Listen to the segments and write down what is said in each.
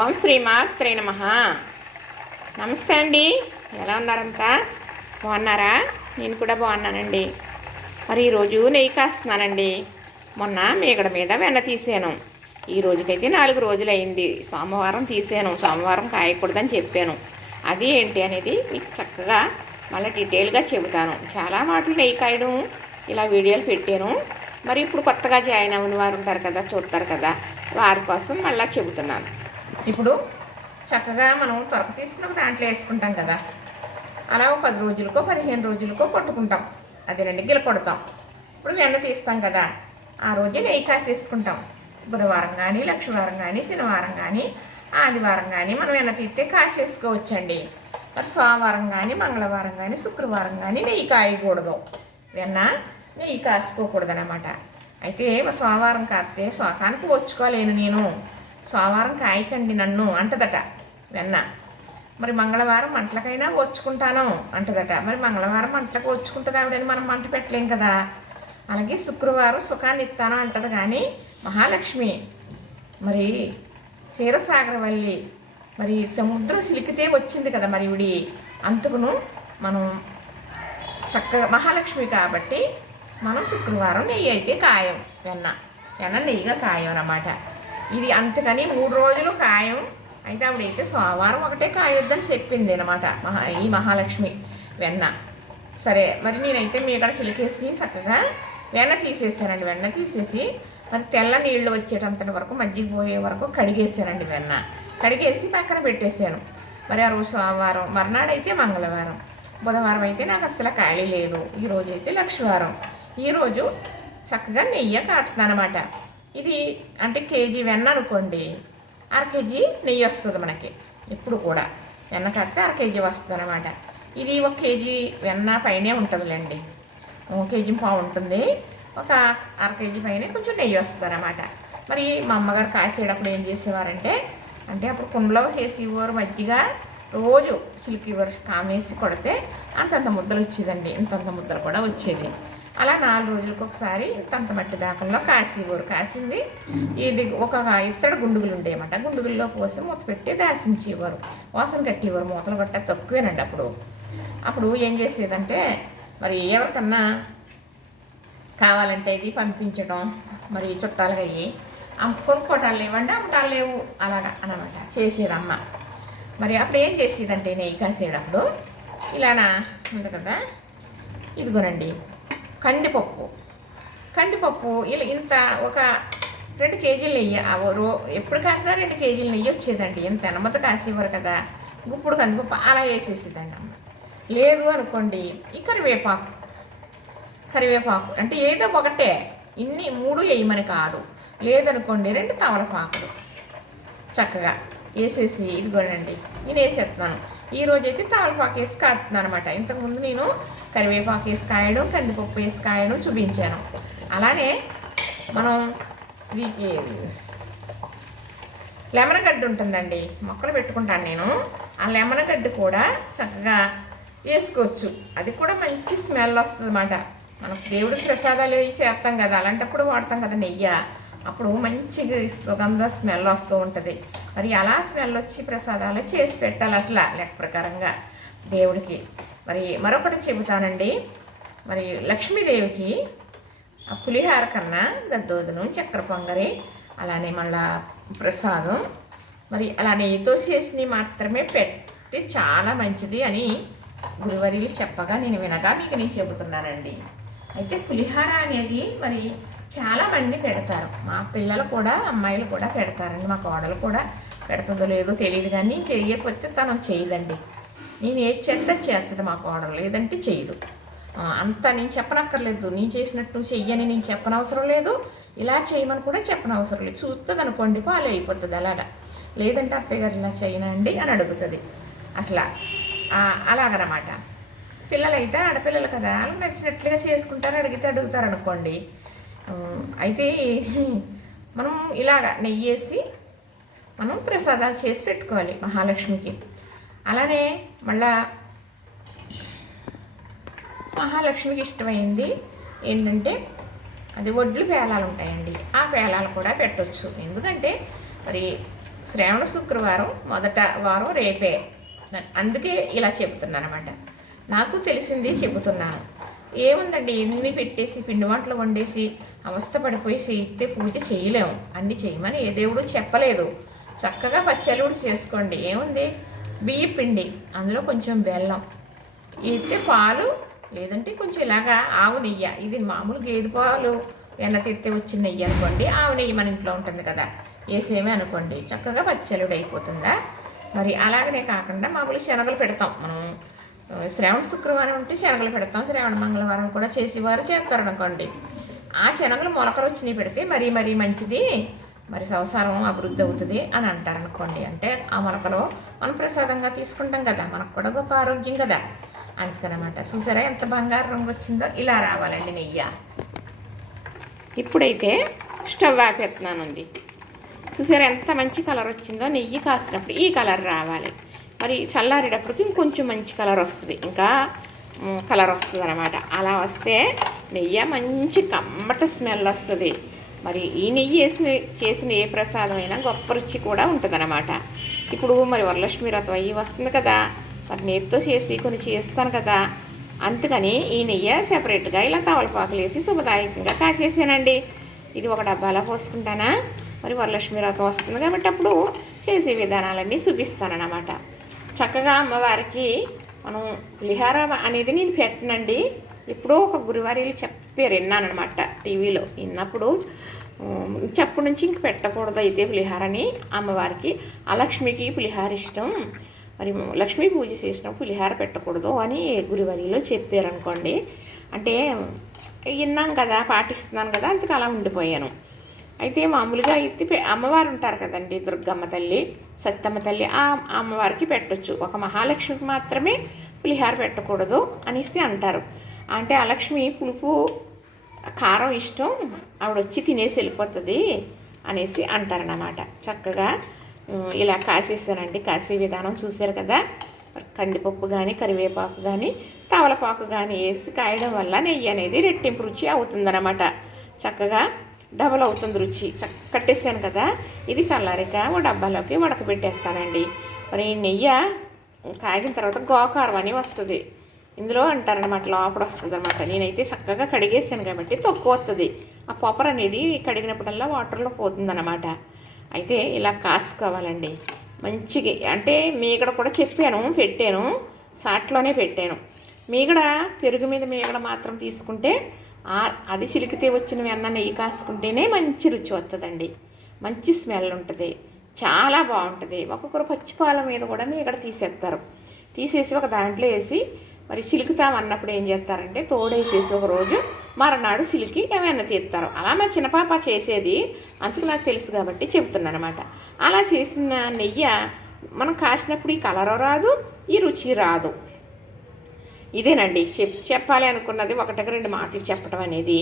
ఓం శ్రీమాత్రే నమః. నమస్తే అండి. ఎలా ఉన్నారంతా? బాగున్నారా? నేను కూడా బాగున్నానండి. మరి ఈరోజు నెయ్యి కాస్తున్నానండి. మొన్న మేగడ మీద వెన్న తీసాను. ఈ రోజుకైతే 4 రోజులు అయింది. సోమవారం తీసాను. సోమవారం కాయకూడదని చెప్పాను. అది ఏంటి అనేది మీకు చక్కగా మళ్ళీ డీటెయిల్గా చెబుతాను. చాలా మాటలు నెయ్యి కాయడం ఇలా వీడియోలు పెట్టాను. మరి ఇప్పుడు కొత్తగా జాయిన్ అవ్వని వారు ఉంటారు కదా, చూస్తారు కదా, వారి కోసం మళ్ళీ చెబుతున్నాను. ఇప్పుడు చక్కగా మనం తొరకు తీసుకుని దాంట్లో వేసుకుంటాం కదా, అలా 10 రోజులకో 15 రోజులకో కొట్టుకుంటాం. అదేనండి, గిల కొడతాం. ఇప్పుడు వెన్న తీస్తాం కదా, ఆ రోజే నెయ్యి కాసేసుకుంటాం. బుధవారం కానీ, లక్షవారం కానీ, శనివారం కానీ, ఆదివారం కానీ మనం వెన్న తీస్తే కాసేసుకోవచ్చండి. మరి సోమవారం కానీ, మంగళవారం కానీ, శుక్రవారం కానీ నెయ్యి కాయకూడదు. వెన్న నెయ్యి కాసుకోకూడదు అన్నమాట. అయితే సోమవారం కాస్తే శోకానికి వచ్చుకోలేను నేను. సోమవారం కాయకండి నన్ను అంటదట వెన్న. మరి మంగళవారం మంటలకైనా వచ్చుకుంటాను అంటదట. మరి మంగళవారం మంటలకు వచ్చుకుంటుంది ఆవిడని మనం మంట పెట్టలేం కదా. అలాగే శుక్రవారం సుఖాన్ని ఇస్తాను అంటది. కానీ మహాలక్ష్మి మరి క్షీరసాగరవల్లి మరి సముద్రం సిలికితే వచ్చింది కదా మరి ఇవిడి. అందుకును మనం చక్కగా మహాలక్ష్మి కాబట్టి మనం శుక్రవారం నెయ్యి అయితే ఖాయం. వెన్న నెయ్యిగా ఖాయం అన్నమాట. ఇది అంతకని 3 రోజులు ఖాయం. అయితే ఆవిడైతే సోమవారం ఒకటే కాయొద్దని చెప్పింది అనమాట ఈ మహాలక్ష్మి వెన్న. సరే, మరి నేనైతే మీకడ సిలికేసి చక్కగా వెన్న తీసేసానండి. వెన్న తీసేసి మరి తెల్ల నీళ్ళు వచ్చేటంతటి వరకు, మజ్జిగ పోయే వరకు కడిగేసానండి. వెన్న కడిగేసి పక్కన పెట్టేశాను. మరి ఆ రోజు సోమవారం, మర్నాడైతే మంగళవారం, బుధవారం అయితే నాకు అసలు ఖాళీ లేదు. ఈరోజు అయితే లక్షవారం. ఈరోజు చక్కగా నెయ్యి కాస్తున్నాను అనమాట. ఇది అంటే కేజీ వెన్న అనుకోండి, 1/2 కేజీ నెయ్యి వస్తుంది మనకి. ఎప్పుడు కూడా వెన్న కాస్తే 1/2 కేజీ వస్తుంది అనమాట. ఇది 1 కేజీ వెన్న పైనే ఉంటుందిలేండి. 1 కేజీ పావు ఉంటుంది. ఒక 1/2 కేజీ పైనే కొంచెం నెయ్యి వస్తుంది అనమాట. మరి మా అమ్మగారు కాసేటప్పుడు ఏం చేసేవారంటే, అప్పుడు కుండలో చేసి ఇవ్వరు మజ్జిగ, రోజు చిలికి ఇవ్వరు, కామేసి కొడితే అంతంత ముద్దలు వచ్చేదండి. ఇంతంత ముద్దలు కూడా వచ్చేది. అలా 4 రోజులకు ఒకసారి ఇంతంత మట్టి దాకంలో కాసేవారు. కాసింది ఇది ఒక ఇత్తడి గుండుగులు ఉండేయమాట. గుండుగుల్లో పోసి మూత పెట్టి దాసించేవారు. వాసన కట్టేవారు. మూతలు కట్ట తక్కువేనండి అప్పుడు ఏం చేసేదంటే, మరి ఎవరికన్నా కావాలంటే ఇది పంపించడం, మరి చుట్టాలుగా అయ్యి కొనుక్కోటాలు లేవండి, అమ్మటాలు లేవు, అలాగా అనమాట చేసేదమ్మ. మరి అప్పుడు ఏం చేసేదంటే నెయ్యి కాసేటప్పుడు ఇలానా ఉంది కదా, ఇదిగోనండి కందిపప్పు ఇలా ఇంత ఒక 2 కేజీలు నెయ్యి. ఎప్పుడు కాసినా 2 కేజీలు నెయ్యి వచ్చేదండి. ఇంత ఎనమత కాసేవారు కదా. గుప్పుడు కందిపప్పు అలా వేసేసేదండి అమ్మ. లేదు అనుకోండి ఈ కరివేపాకు అంటే ఏదో ఒకటే, ఇన్ని 3 వేయమని కాదు. లేదనుకోండి 2 తమలపాకులు చక్కగా వేసేసి ఇదిగోనండి నేను వేసేస్తున్నాను. ఈరోజైతే తమలపాకు వేసి కాస్తున్నాను అనమాట. ఇంతకుముందు నేను కరివేపాకు వేసి కాయడం, కందిపప్పు వేసి కాయడం చూపించాను. అలానే మనం లెమన్ గడ్డి ఉంటుందండి, మొక్కలు పెట్టుకుంటాను నేను. ఆ లెమన్ గడ్డి కూడా చక్కగా వేసుకోవచ్చు. అది కూడా మంచి స్మెల్ వస్తుంది అన్నమాట. మనకు దేవుడికి ప్రసాదాలు చేస్తాం కదా, అలాంటప్పుడు వాడతాం కదా నెయ్యి. అప్పుడు మంచి సుగంధ స్మెల్ వస్తూ ఉంటుంది. మరి అలా స్మెల్ వచ్చి ప్రసాదాలు చేసి పెట్టాలి అసలు లెక్క ప్రకారంగా దేవుడికి. మరి మరొకటి చెబుతానండి. మరి లక్ష్మీదేవికి ఆ పులిహార కన్నా దద్దోజనం, చక్కెర పొంగరి, అలానే మళ్ళా ప్రసాదం మరి అలా నెయ్యితో చేసినవి మాత్రమే పెట్టి చాలా మంచిది అని గురువర్యులు చెప్పగా నేను వినగా మీకు నేను చెబుతున్నానండి. అయితే పులిహార అనేది మరి చాలామంది పెడతారు. మా పిల్లలు కూడా, అమ్మాయిలు కూడా పెడతారండి. మా కోడలు కూడా పెడుతుందో లేదో తెలియదు, కానీ చేయకపోతే తను చేయదండి. నేను ఏది చేస్తుంది మా కోడలు, లేదంటే చేయదు. అంతా నేను చెప్పనక్కర్లేదు. నేను చేసినట్టు నువ్వు చెయ్యని నేను చెప్పనవసరం లేదు, ఇలా చేయమని కూడా చెప్పనవసరం లేదు. చూస్తుంది అనుకోండి, పాలు అయిపోతుంది అలాగా. లేదంటే అత్తయ్య గారు ఇలా చేయనండి అని అడుగుతుంది. అసలు అలాగనమాట. పిల్లలైతే ఆడపిల్లలు కదా, వాళ్ళకి నచ్చినట్లుగా చేసుకుంటారు, అడిగితే అడుగుతారు అనుకోండి. అయితే మనం ఇలాగ నెయ్యి వేసి మనం ప్రసాదాలు చేసి పెట్టుకోవాలి మహాలక్ష్మికి. అలానే మళ్ళా మహాలక్ష్మికి ఇష్టమైంది ఏంటంటే అది వడ్లు పేలాలు ఉంటాయండి. ఆ పేలాలు కూడా పెట్టవచ్చు. ఎందుకంటే మరి శ్రావణ శుక్రవారం మొదట వారం రేపే, అందుకే ఇలా చెబుతున్నాను అనమాట. నాకు తెలిసింది చెబుతున్నాను. ఏముందండి, ఎన్ని పెట్టేసి పిండి వంటలు వండేసి అవస్థ పడిపోయి చేస్తే పూజ చేయలేము. అన్నీ చేయమని ఏ దేవుడు చెప్పలేదు. చక్కగా పచ్చలుడు చేసుకోండి. ఏముంది, బియ్య పిండి, అందులో కొంచెం బెల్లం, అయితే పాలు, లేదంటే కొంచెం ఇలాగా ఆవు నెయ్యి. ఇది మామూలు గేదె పాలు వెన్న తెత్తే వచ్చిన నెయ్యి అనుకోండి, ఆవు నెయ్యి మన ఇంట్లో ఉంటుంది కదా, వేసేమే అనుకోండి, చక్కగా పచ్చలుడు అయిపోతుందా. మరి అలాగనే కాకుండా మామూలు శనగలు పెడతాం మనం. శ్రావణ శుక్రవారం ఉంటే శనగలు పెడతాం, శ్రావణ మంగళవారం కూడా చేసేవారు చేస్తారనుకోండి. ఆ శనగలు మొలకలు వచ్చినాయి పెడితే మరీ మరీ మంచిది, మరి సంసారం అభివృద్ధి అవుతుంది అని అంటారనుకోండి. అంటే ఆ మొలకలు మనం ప్రసాదంగా తీసుకుంటాం కదా, మనకు కూడా గొప్ప ఆరోగ్యం కదా, అందుకనమాట. చూసారా ఎంత బంగారు రంగు వచ్చిందో, ఇలా రావాలండి నెయ్యి. ఇప్పుడైతే స్టవ్ ఆపేస్తున్నానండి. చూసారా ఎంత మంచి కలర్ వచ్చిందో, నెయ్యి కాసినప్పుడు ఈ కలర్ రావాలి. మరి చల్లారేటప్పటికి ఇంకొంచెం మంచి కలర్ వస్తుంది, ఇంకా కలర్ వస్తుంది అనమాట. అలా వస్తే నెయ్యి మంచి కమ్మట స్మెల్ వస్తుంది. మరి ఈ నెయ్యి చేసిన ఏ ప్రసాదం అయినా గొప్ప రుచి కూడా ఉంటుంది అనమాట. ఇప్పుడు మరి వరలక్ష్మి వ్రతం అయ్యి వస్తుంది కదా, మరి నేతితో చేసి కొన్ని చేస్తాను కదా, అందుకని ఈ నెయ్యి సెపరేట్గా ఇలా తవలపాకులు వేసి శుభదాయకంగా కాసేసానండి. ఇది ఒక డబ్బాలో పోసుకుంటానా. మరి వరలక్ష్మి వ్రతం వస్తుంది కాబట్టి అప్పుడు చేసే విధానాలన్నీ చూపిస్తానన్నమాట. చక్కగా అమ్మవారికి మనం పులిహార అనేది నేను పెట్టనండి. ఎప్పుడో ఒక గురువారీలు చెప్పారు, విన్నానమాట టీవీలో. విన్నప్పుడు చెప్పు నుంచి ఇంక పెట్టకూడదు అయితే పులిహారని అమ్మవారికి. ఆ లక్ష్మికి పులిహార ఇష్టం, మరి లక్ష్మీ పూజ చేసిన పులిహార పెట్టకూడదు అని గురువారీలో చెప్పారనుకోండి. అంటే విన్నాం కదా, పాటిస్తున్నాను కదా, అందుకు అలా ఉండిపోయాను. అయితే మామూలుగా అయితే అమ్మవారు ఉంటారు కదండి, దుర్గమ్మ తల్లి, సత్తమ్మ తల్లి, ఆ అమ్మవారికి పెట్టచ్చు. ఒక మహాలక్ష్మికి మాత్రమే పులిహార పెట్టకూడదు అనేసి అంటారు. అంటే ఆ లక్ష్మి పులుపు కారం ఇష్టం, ఆవిడ వచ్చి తినేసి వెళ్ళిపోతుంది అనేసి అంటారన్నమాట. చక్కగా ఇలా కాసేసానండి. కాసే విధానం చూశారు కదా. కందిపప్పు కానీ, కరివేపాకు కానీ, తవలపాకు కానీ వేసి కాయడం వల్ల నెయ్యి అనేది రెట్టింపు రుచి అవుతుందన్నమాట. చక్కగా డబల్ అవుతుంది రుచి. కట్టేసాను కదా, ఇది చల్లారిక ఓ డబ్బాలోకి ఉడకబెట్టేస్తానండి. మరి నెయ్యి కాగిన తర్వాత గోకారం అని వస్తుంది, ఇందులో అంటారనమాట, లోపల వస్తుంది అనమాట. నేనైతే చక్కగా కడిగేసాను కాబట్టి తక్కువ వస్తుంది. ఆ పొపర్ అనేది కడిగినప్పుడల్లా వాటర్లో పోతుందన్నమాట. అయితే ఇలా కాసుకోవాలండి మంచిగా. అంటే మీగడ కూడా చెప్పాను, పెట్టాను, సాట్లోనే పెట్టాను. మీగడ పెరుగు మీద మీగడ మాత్రం తీసుకుంటే అది చిలికితే వచ్చిన వెన్న నెయ్యి కాసుకుంటేనే మంచి రుచి వస్తుందండి, మంచి స్మెల్ ఉంటుంది, చాలా బాగుంటుంది. ఒక్కొక్కరు పచ్చిపాల మీద కూడా మీగడ తీసేస్తారు. తీసేసి ఒక దాంట్లో వేసి మరి చిలుకుతామన్నప్పుడు ఏం చేస్తారంటే తోడేసేసి ఒక రోజు మరనాడు సిలికి ఏమైనా తీస్తారు. అలా మా చిన్నపాప చేసేది, అందుకు నాకు తెలుసు కాబట్టి చెబుతున్నాను అనమాట. అలా చేసిన నెయ్యి మనం కాసినప్పుడు ఈ కలరు రాదు, ఈ రుచి రాదు. ఇదేనండి చెప్పాలి అనుకున్నది. ఒకటికి రెండు మాటలు చెప్పడం అనేది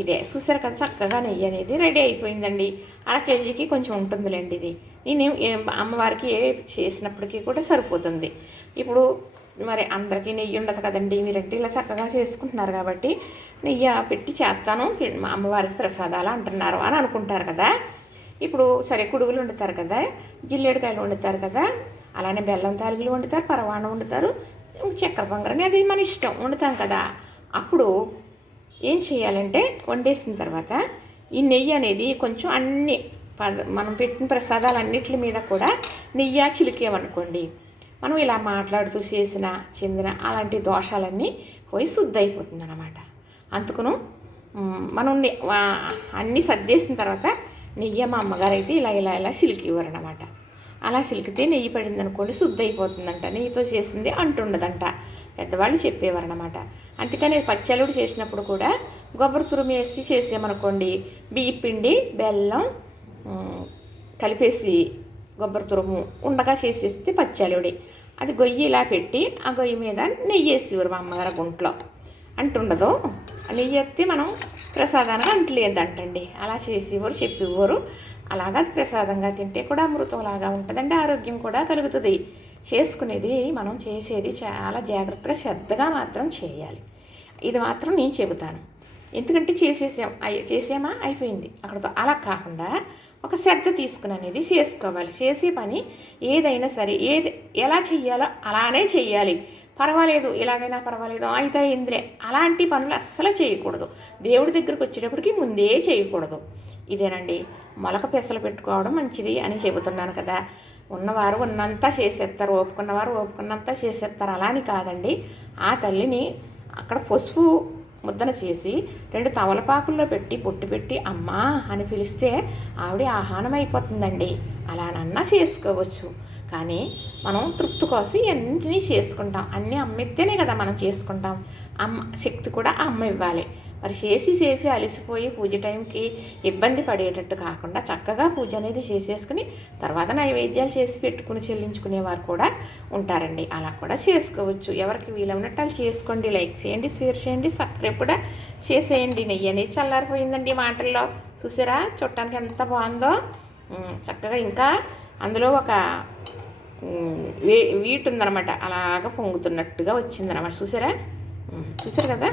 ఇదే. చూసారు కదా, చక్కగా నెయ్యి అనేది రెడీ అయిపోయిందండి. అర కేజీకి కొంచెం ఉంటుందిలేండి ఇది. నేను అమ్మవారికి చేసినప్పటికీ కూడా సరిపోతుంది. ఇప్పుడు మరి అందరికీ నెయ్యి ఉండదు కదండి, మీరంటే ఇలా చక్కగా చేసుకుంటున్నారు కాబట్టి నెయ్యి పెట్టి చేస్తాను, అమ్మవారికి ప్రసాదాలు అంటున్నారు అని అనుకుంటారు కదా. ఇప్పుడు సరే కుడుగులు వండుతారు కదా, జిల్లేడుకాయలు వండుతారు కదా, అలానే బెల్లం తాలికలు వండుతారు, పరవాణం వండుతారు, చక్కెర పొంగరని, అది మన ఇష్టం వండుతాం కదా. అప్పుడు ఏం చేయాలంటే వండేసిన తర్వాత ఈ నెయ్యి అనేది కొంచెం అన్ని మనం పెట్టిన ప్రసాదాలన్నిటి మీద కూడా నెయ్యి చిలికేమనుకోండి, మనం ఇలా మాట్లాడుతూ చేసిన చెందిన అలాంటి దోషాలన్నీ పోయి శుద్ధి అయిపోతుంది అన్నమాట. అందుకును మనం అన్నీ సర్దేసిన తర్వాత నెయ్యి మా అమ్మగారు అయితే ఇలా ఇలా ఇలా సిలికివ్వరు అన్నమాట. అలా సిలికితే నెయ్యి పడింది అనుకోండి శుద్ధి అయిపోతుందంట, నెయ్యితో చేసింది అంటుండదంట, పెద్దవాళ్ళు చెప్పేవారు అన్నమాట. అందుకని పచ్చలుడు చేసినప్పుడు కూడా కొబ్బరి తురుము వేసి చేసామనుకోండి, బియ్య పిండి బెల్లం కలిపేసి కొబ్బరి తురుము ఉండగా చేసేస్తే పచ్చలుడి, అది గొయ్యి ఇలా పెట్టి ఆ గొయ్యి మీద నెయ్యి వేసేవారు మా అమ్మగారు గుంట్లో, అంటుండదు. నెయ్యి ఎత్తి మనం ప్రసాదానికి అంటలేదంటండి, అలా చేసేవారు చెప్పేవారు. అలాగా ప్రసాదంగా తింటే కూడా అమృతంలాగా ఉంటుందండి, ఆరోగ్యం కూడా కలుగుతుంది. చేసుకునేది మనం చేసేది చాలా జాగ్రత్తగా శ్రద్ధగా మాత్రం చేయాలి. ఇది మాత్రం నేను చెబుతాను. ఎందుకంటే చేసేసామా అయిపోయింది అక్కడతో. అలా కాకుండా ఒక శ్రద్ధ తీసుకుని అనేది చేసుకోవాలి. చేసే పని ఏదైనా సరే ఎలా చెయ్యాలో అలానే చెయ్యాలి. పర్వాలేదు, ఇలాగైనా పర్వాలేదు, అయితే ఇందులే అలాంటి పనులు అస్సలు చేయకూడదు. దేవుడి దగ్గరికి వచ్చేటప్పటికి ముందే చేయకూడదు. ఇదేనండి, మొలక పెసలు పెట్టుకోవడం మంచిది అని చెబుతున్నాను కదా. ఉన్నవారు ఉన్నంతా చేసేస్తారు, ఓపుకున్నవారు ఓపుకున్నంతా చేసేస్తారు. అలా అని కాదండి. ఆ తల్లిని అక్కడ పసుపు ముద్దన చేసి 2 తమలపాకుల్లో పెట్టి పొట్టు పెట్టి అమ్మా అని పిలిస్తే ఆవిడ ఆహ్వానం అయిపోతుందండి. అలానన్నా చేసుకోవచ్చు. కానీ మనం తృప్తి కోసం ఇవన్నింటినీ చేసుకుంటాం. అన్నీ అమ్మెత్తేనే కదా మనం చేసుకుంటాం. అమ్మ శక్తి కూడా అమ్మ ఇవ్వాలి. మరి చేసి అలసిపోయి పూజ టైంకి ఇబ్బంది పడేటట్టు కాకుండా చక్కగా పూజ అనేది చేసేసుకుని తర్వాత నైవేద్యాలు చేసి పెట్టుకుని చెల్లించుకునేవారు కూడా ఉంటారండి. అలా కూడా చేసుకోవచ్చు. ఎవరికి వీలైనట్టు వాళ్ళు చేసుకోండి. లైక్ చేయండి, షేర్ చేయండి, సబ్స్క్రైబ్ కూడా చేసేయండి. నెయ్యి అనేది చల్లారిపోయిందండి మాటల్లో. చూసారా చూడటానికి ఎంత బాగుందో. చక్కగా ఇంకా అందులో ఒక వీటు ఉందనమాట, అలాగ పొంగుతున్నట్టుగా వచ్చిందనమాట. చూసారా కదా.